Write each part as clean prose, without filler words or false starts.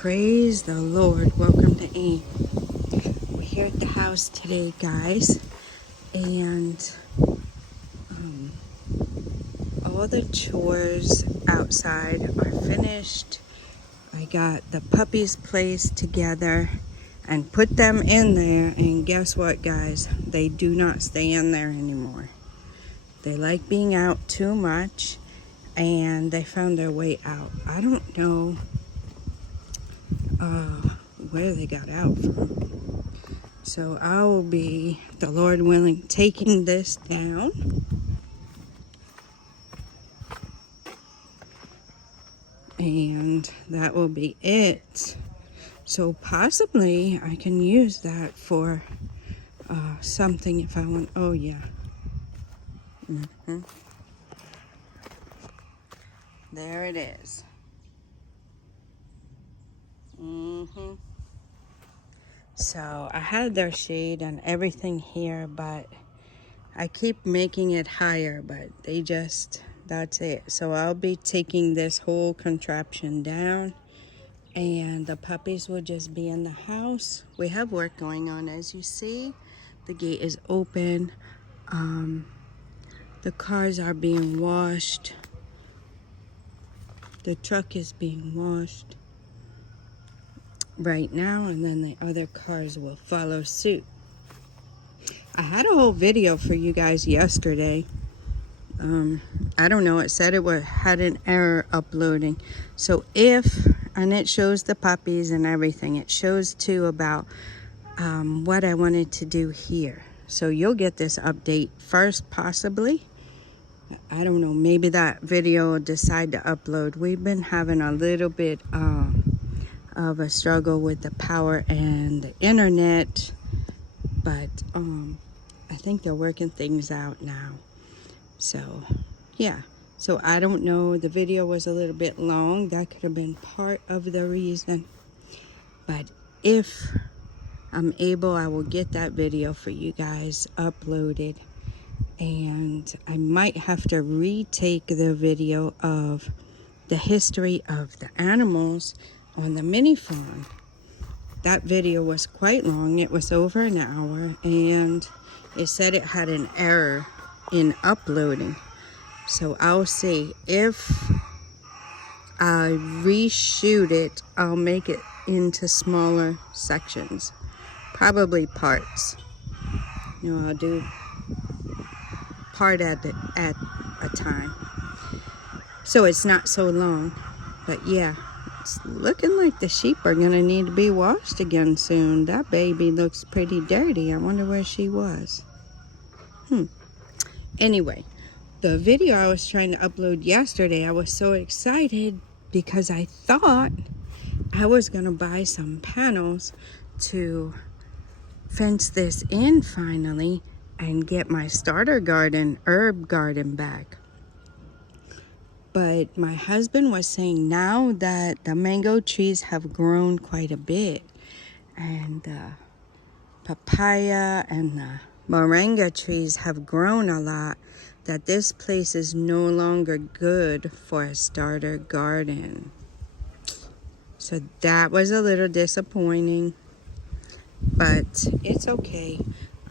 Praise the Lord. Welcome to AIM. We're here at the house today, guys, and all the chores outside are finished. I got the puppies placed together and put them in there, and guess what, guys? They do not stay in there anymore. They like being out too much, and they found their way out. I don't know where they got out from. So I will be, the Lord willing, taking this down. And that will be it. So possibly I can use that for something if I want. Oh yeah. There it is. So I had their shade and everything here, but I keep making it higher, but they just, that's it. So I'll be taking this whole contraption down, and the puppies will just be in the house. We have work going on, as you see. The gate is open. The cars are being washed. The truck is being washed right now, and then the other cars will follow suit. I had a whole video for you guys yesterday. I don't know, it said it had an error uploading. So and it shows the puppies and everything. It shows too about what I wanted to do here. So you'll get this update first, possibly. I don't know, maybe that video will decide to upload. We've been having a little bit of a struggle with the power and the internet, but I think they're working things out now. So yeah, so I don't know, the video was a little bit long. That could have been part of the reason, but if I'm able, I will get that video for you guys uploaded. And I might have to retake the video of the history of the animals on the MiniFarm. That video was quite long. It was over an hour, and it said it had an error in uploading. So I'll see. If I reshoot it, I'll make it into smaller sections, probably parts. You know, I'll do part at a time, so it's not so long. But yeah, it's looking like the sheep are gonna need to be washed again soon. That baby looks pretty dirty. I wonder where she was. Anyway, the video I was trying to upload yesterday, I was so excited because I thought I was gonna buy some panels to fence this in finally and get my starter garden, herb garden back. But my husband was saying now that the mango trees have grown quite a bit, and the papaya and the moringa trees have grown a lot, that this place is no longer good for a starter garden. So that was a little disappointing, but it's okay.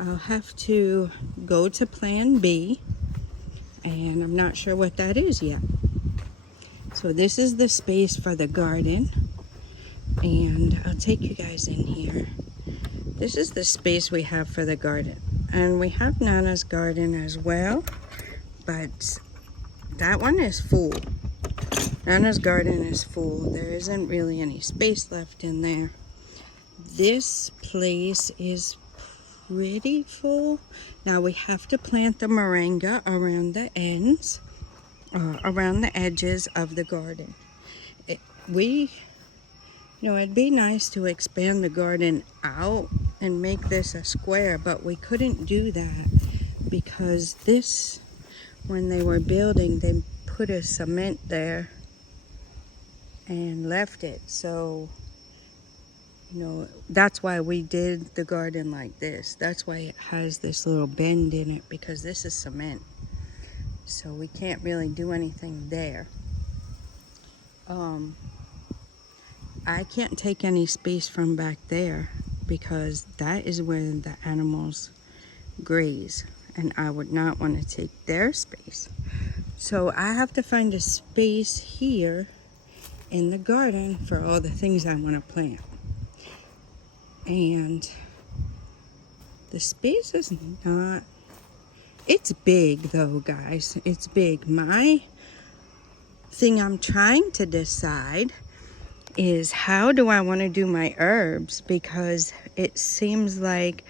I'll have to go to plan B, and I'm not sure what that is yet. So this is the space for the garden, and I'll take you guys in here. This is the space we have for the garden, and we have Nana's garden as well, but that one is full. Nana's garden is full. There isn't really any space left in there. This place is pretty full. Now we have to plant the moringa around the ends, around the edges of the garden. It'd be nice to expand the garden out and make this a square, but we couldn't do that because this, when they were building, they put a cement there and left it. So that's why we did the garden like this. That's why it has this little bend in it, because this is cement. So we can't really do anything there. I can't take any space from back there because that is where the animals graze, and I would not want to take their space. So I have to find a space here in the garden for all the things I want to plant. And the space is not, it's big though, guys. It's big. My thing I'm trying to decide is how do I want to do my herbs, because it seems like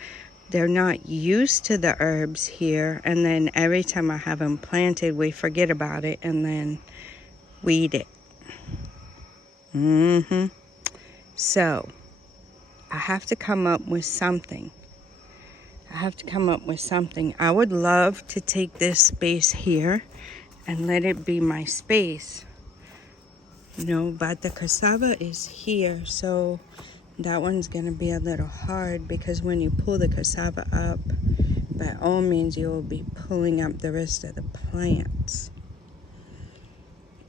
they're not used to the herbs here, and then every time I have them planted we forget about it and then weed it. So I have to come up with something. I would love to take this space here and let it be my space, you know, but the cassava is here, so that one's gonna be a little hard, because when you pull the cassava up, by all means you will be pulling up the rest of the plants.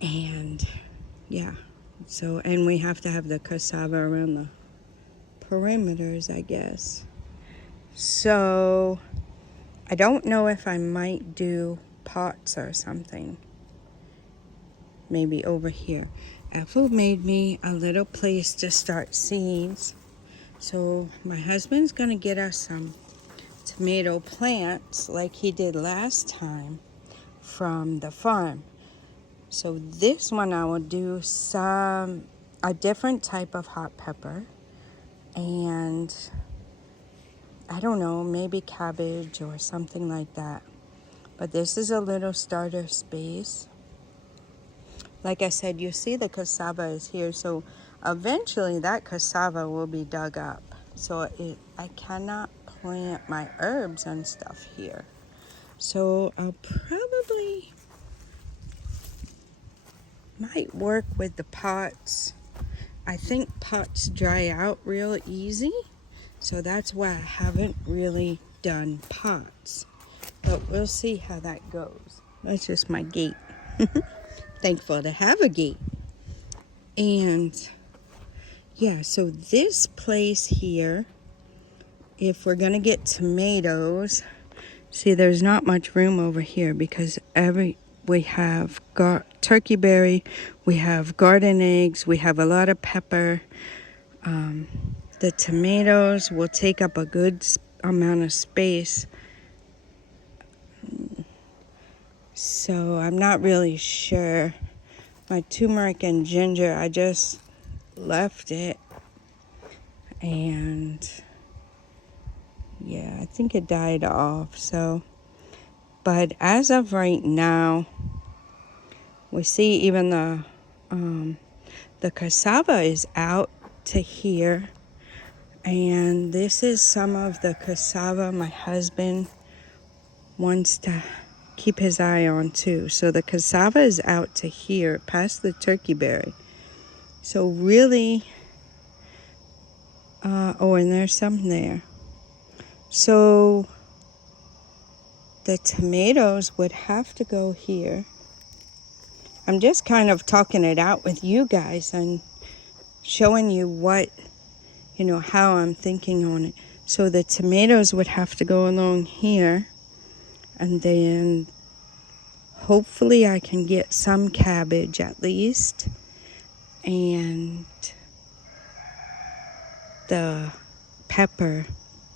And yeah, so, and we have to have the cassava around the perimeters, I guess. So I don't know if I might do pots or something, maybe over here. Ethel made me a little place to start seeds, so my husband's gonna get us some tomato plants like he did last time from the farm. So this one I will do a different type of hot pepper, and I don't know, maybe cabbage or something like that. But this is a little starter space. Like I said, you see the cassava is here, so eventually that cassava will be dug up. So I cannot plant my herbs and stuff here. So I'll probably might work with the pots. I think pots dry out real easy, so that's why I haven't really done pots. But we'll see how that goes. That's just my gate. Thankful to have a gate. And yeah, so this place here, if we're gonna get tomatoes, see there's not much room over here because we have turkey berry, we have garden eggs, we have a lot of pepper. The tomatoes will take up a good amount of space. So I'm not really sure. My turmeric and ginger, I just left it. And yeah, I think it died off. So, but as of right now, we see even the cassava is out to here. And this is some of the cassava my husband wants to keep his eye on too. So the cassava is out to here past the turkey berry. So really, oh, and there's some there. So the tomatoes would have to go here. I'm just kind of talking it out with you guys and showing you what, you know, how I'm thinking on it. So the tomatoes would have to go along here. And then hopefully I can get some cabbage at least. And the pepper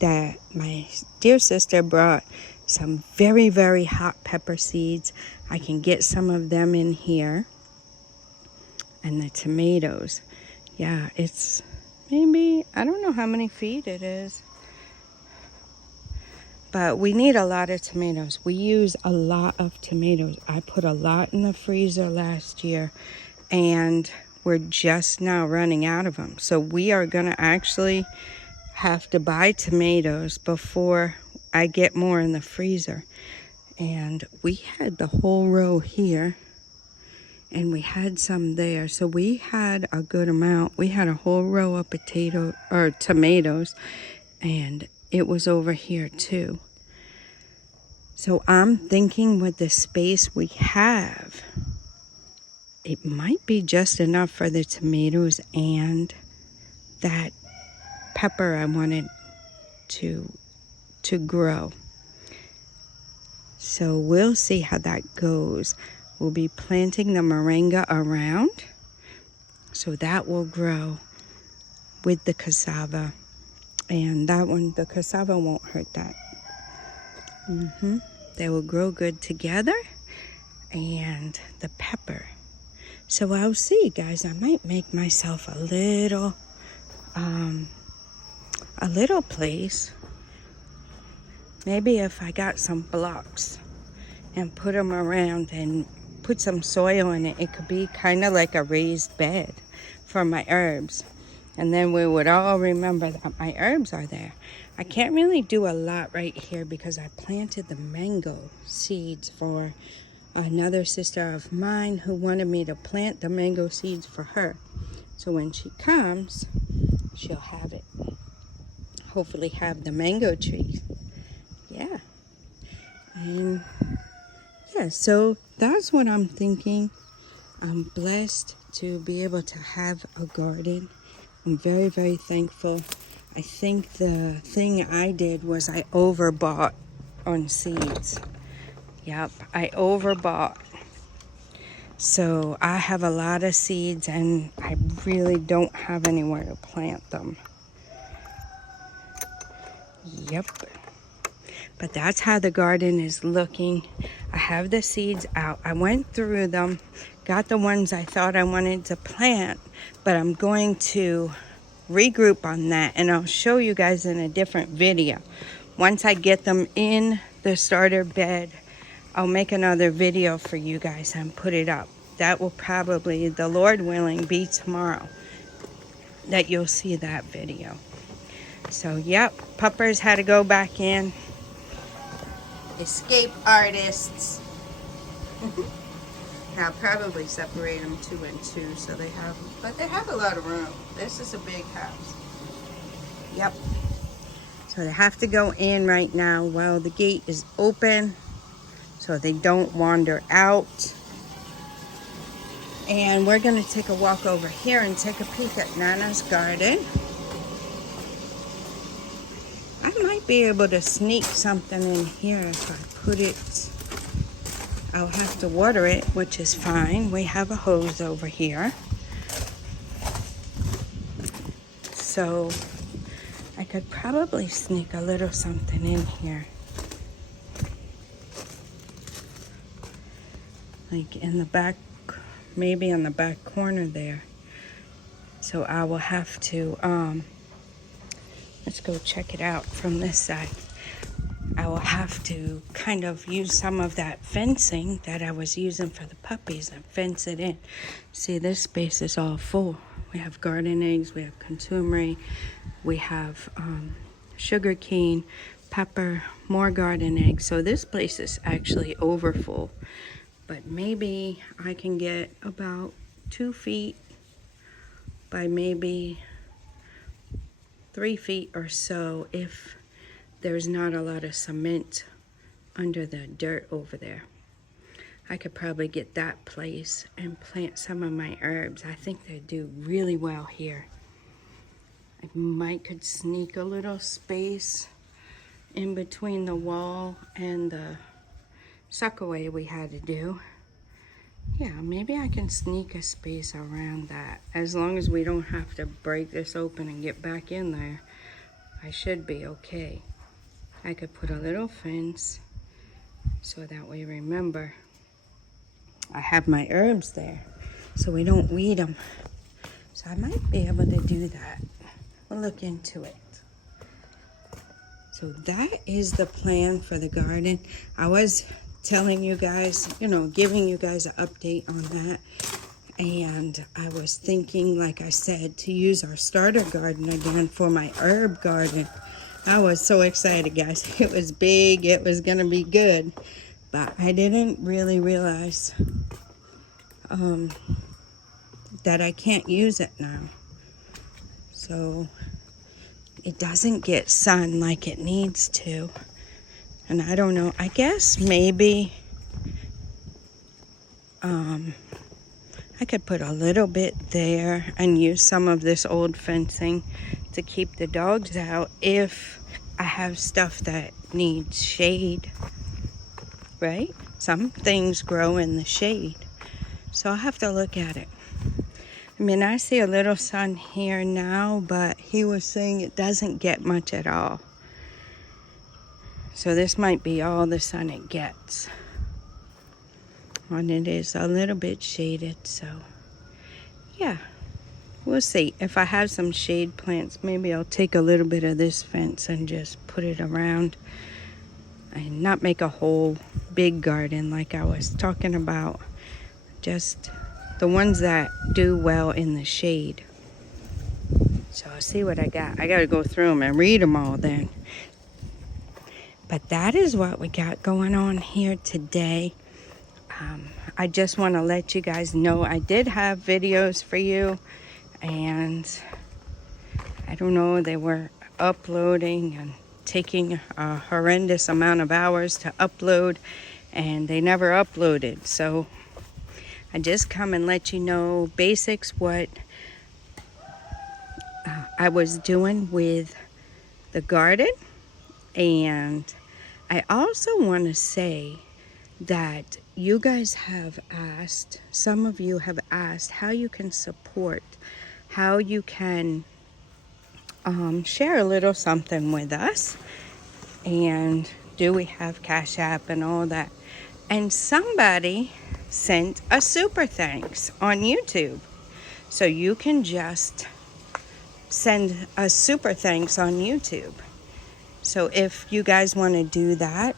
that my dear sister brought, some very, very hot pepper seeds. I can get some of them in here. And the tomatoes. Yeah, it's maybe, I don't know how many feet it is. But we need a lot of tomatoes. We use a lot of tomatoes. I put a lot in the freezer last year, and we're just now running out of them. So we are going to actually have to buy tomatoes before I get more in the freezer. And we had the whole row here, and we had some there. So we had a good amount. We had a whole row of tomatoes, and it was over here too. So I'm thinking with the space we have, it might be just enough for the tomatoes and that pepper I wanted to grow. So we'll see how that goes. We'll be planting the moringa around, so that will grow with the cassava. And that one, the cassava won't hurt that. They will grow good together. And the pepper. So I'll see, guys. I might make myself a little place. Maybe if I got some blocks and put them around and put some soil in it, it could be kind of like a raised bed for my herbs. And then we would all remember that my herbs are there. I can't really do a lot right here because I planted the mango seeds for another sister of mine who wanted me to plant the mango seeds for her. So when she comes, she'll have it. Hopefully have the mango trees. Yeah. And yeah, so that's what I'm thinking. I'm blessed to be able to have a garden. I'm very, very thankful. I think the thing I did was I overbought on seeds. Yep, I overbought. So I have a lot of seeds and I really don't have anywhere to plant them. Yep. But that's how the garden is looking. I have the seeds out. I went through them, got the ones I thought I wanted to plant, but I'm going to regroup on that and I'll show you guys in a different video. Once I get them in the starter bed, I'll make another video for you guys and put it up. That will probably, the Lord willing, be tomorrow that you'll see that video. So, yep, puppers had to go back in. Escape artists. I'll probably separate them 2 and 2 so they have, but they have a lot of room. This is a big house. Yep. So they have to go in right now while the gate is open so they don't wander out. And we're going to take a walk over here and take a peek at Nana's garden. I might be able to sneak something in here if I put it. I'll have to water it, which is fine. We have a hose over here. So I could probably sneak a little something in here. Like in the back, maybe in the back corner there. So I will have to, let's go check it out from this side. I will have to kind of use some of that fencing that I was using for the puppies and fence it in. See, this space is all full. We have garden eggs, we have consumery, we have sugar cane, pepper, more garden eggs. So this place is actually over full. But maybe I can get about 2 feet by maybe 3 feet or so if there's not a lot of cement under the dirt over there. I could probably get that place and plant some of my herbs. I think they do really well here. I might could sneak a little space in between the wall and the suckaway we had to do. Yeah, maybe I can sneak a space around that. As long as we don't have to break this open and get back in there, I should be okay. I could put a little fence so that we remember I have my herbs there so we don't weed them. So I might be able to do that. We'll look into it. So that is the plan for the garden. I was telling you guys, giving you guys an update on that. And I was thinking, like I said, to use our starter garden again for my herb garden. I was so excited, guys. It was big. It was going to be good. But I didn't really realize that I can't use it now. So it doesn't get sun like it needs to. And I don't know. I guess maybe I could put a little bit there and use some of this old fencing to keep the dogs out if I have stuff that needs shade, right? Some things grow in the shade, so I'll have to look at it. I mean, I see a little sun here now, but he was saying it doesn't get much at all. So this might be all the sun it gets. And it is a little bit shaded, so yeah, we'll see. If I have some shade plants, maybe I'll take a little bit of this fence and just put it around and not make a whole big garden like I was talking about. Just the ones that do well in the shade. So I'll see what I got. I got to go through them and read them all then. But that is what we got going on here today. I just want to let you guys know I did have videos for you, and I don't know, they were uploading and taking a horrendous amount of hours to upload, and they never uploaded. So I just come and let you know basics what I was doing with the garden. And I also want to say that you guys have asked, some of you have asked how you can support, how you can share a little something with us, and do we have Cash App and all that. And somebody sent a super thanks on YouTube, so you can just send a super thanks on YouTube. So if you guys want to do that,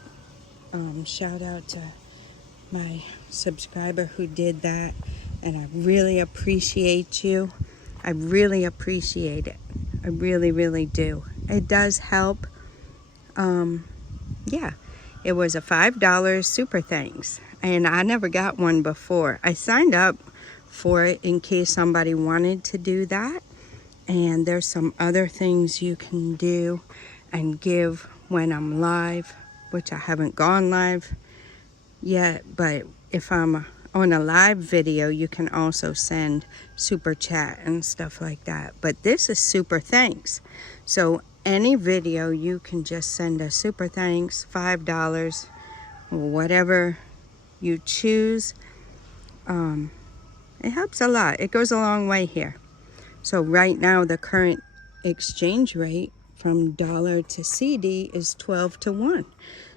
shout out to my subscriber who did that, and I really appreciate you. I really appreciate it. I really, really do. It does help. Yeah, it was a $5 super thanks, and I never got one before. I signed up for it in case somebody wanted to do that, and there's some other things you can do and give when I'm live, which I haven't gone live yet, but if I'm on a live video, you can also send super chat and stuff like that. But this is super thanks. So any video, you can just send a super thanks, $5, whatever you choose. It helps a lot. It goes a long way here. So right now, the current exchange rate from dollar to CD is 12 to 1.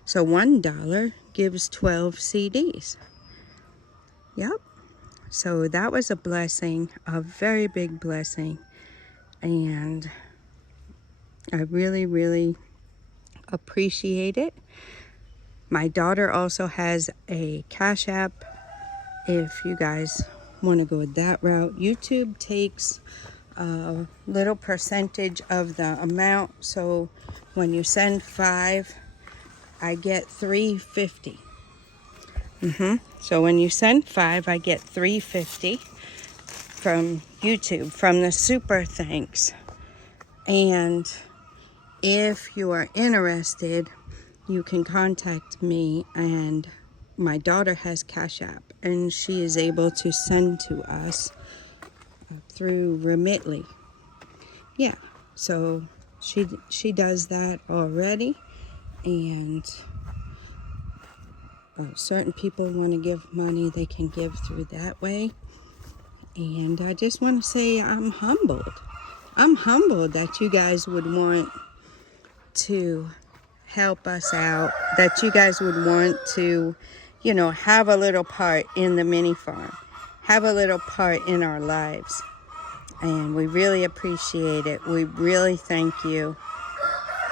So $1 gives 12 CDs. Yep. So that was a blessing, a very big blessing. And I really, really appreciate it. My daughter also has a Cash App if you guys want to go that route. YouTube takes a little percentage of the amount. So when you send $5, I get $3.50. So when you send $5, I get $3.50 from YouTube, from the super thanks. And if you are interested, you can contact me, and my daughter has Cash App, and she is able to send to us through Remitly. Yeah, so she does that already, and certain people want to give money, they can give through that way. And I just want to say I'm humbled. I'm humbled that you guys would want to help us out, that you guys would want to, you know, have a little part in the MiniFarm, have a little part in our lives. And we really appreciate it. We really thank you.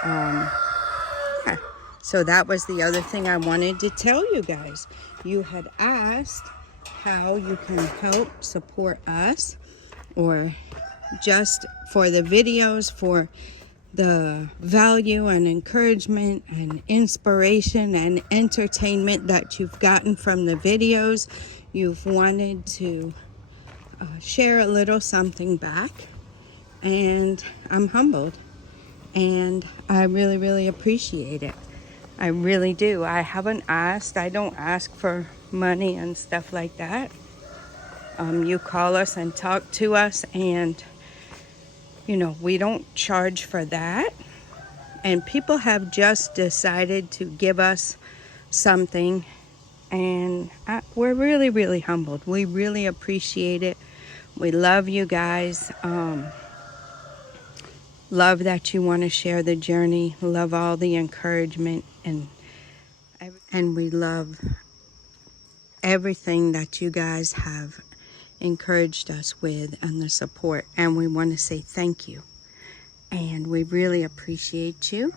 Yeah. So that was the other thing I wanted to tell you guys. You had asked how you can help support us, or just for the videos, for the value and encouragement and inspiration and entertainment that you've gotten from the videos. You've wanted to share a little something back, and I'm humbled, and I really, really appreciate it. I really do. I haven't asked. I don't ask for money and stuff like that. You call us and talk to us, and we don't charge for that. And people have just decided to give us something, and we're really, really humbled. We really appreciate it. We love you guys. Love that you want to share the journey. Love all the encouragement, and we love everything that you guys have encouraged us with and the support. And we want to say thank you. And we really appreciate you.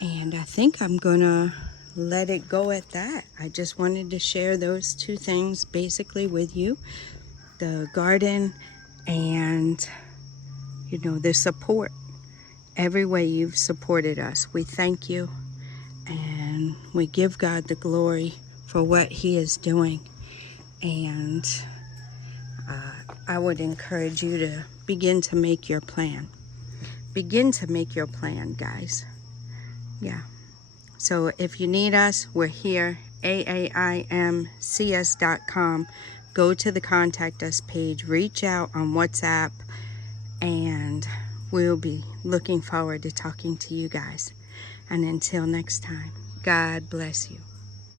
And I think I'm gonna let it go at that. I just wanted to share those two things basically with you. The garden and the support. Every way you've supported us, we thank you, and we give God the glory for what He is doing. And I would encourage you to begin to make your plan. Begin to make your plan, guys. Yeah. So if you need us, we're here, aaimcs.com. Go to the contact us page, reach out on WhatsApp, and we'll be looking forward to talking to you guys. And until next time, God bless you.